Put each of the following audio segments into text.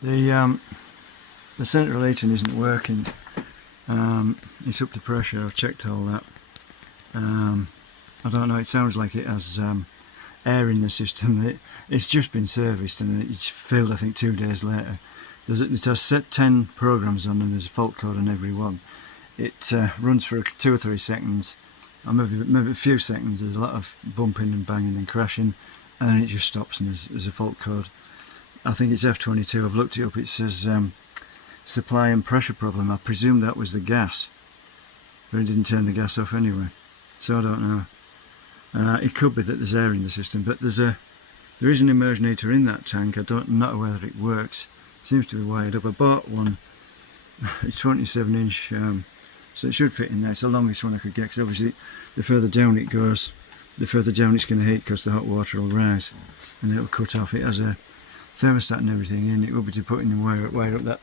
The central heating isn't working. It's up to pressure. I've checked all that. I don't know. It sounds like it has air in the system. It's just been serviced and it's failed. I think 2 days later. It has set 10 programs on and there's a fault code on every one. It runs for 2 or 3 seconds, or maybe a few seconds. There's a lot of bumping and banging and crashing, and then it just stops and there's a fault code. I think it's F22. I've looked it up. It says supply and pressure problem. I presume that was the gas, but it didn't turn the gas off anyway. So I don't know. It could be that there's air in the system, but there is an immersion heater in that tank. I'm not aware that it works. It seems to be wired up. I bought one. It's 27 inch, so it should fit in there. It's the longest one I could get, because obviously the further down it goes, the further down it's going to heat, because the hot water will rise and it'll cut off. It has a thermostat and everything in. It will be to put in the wire up. That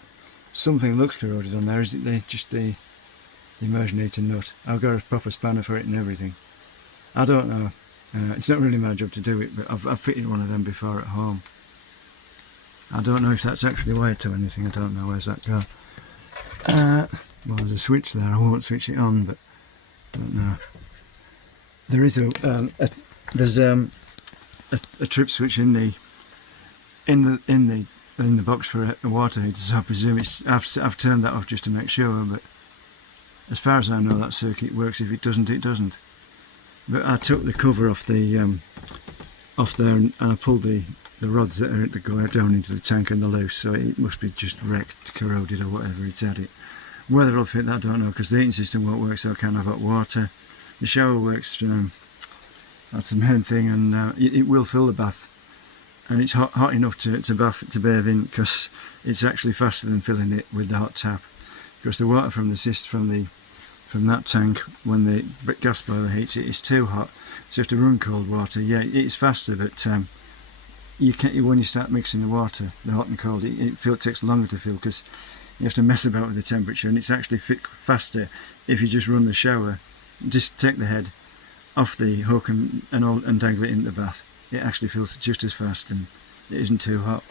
something looks corroded on there. Is it just the immersion heater nut? I've got a proper spanner for it and everything. I don't know. It's not really my job to do it, but I've fitted one of them before at home. I don't know if that's actually wired to anything. I don't know. Where's that go? Well, there's a switch there. I won't switch it on, but I don't know. There is a trip switch in the box for a water heater. So I presume I've turned that off just to make sure. But as far as I know, that circuit works. If it doesn't, it doesn't. But I took the cover off there and I pulled the rods that go down into the tank and the loose, so it must be just wrecked, corroded or whatever it's had it. Whether it'll fit that I don't know, because the heating system won't work, so I can't have hot water. The shower works, that's the main thing, and it will fill the bath, and it's hot enough to bathe in, because it's actually faster than filling it with the hot tap, because the water from that tank, when the gas boiler heats it, is too hot, so you have to run cold water. Yeah, it's faster, but you can't, when you start mixing the water, the hot and cold, it takes longer to fill, because you have to mess about with the temperature, and it's actually faster if you just run the shower, just take the head off the hook and dangle it into the bath. It actually fills just as fast and it isn't too hot.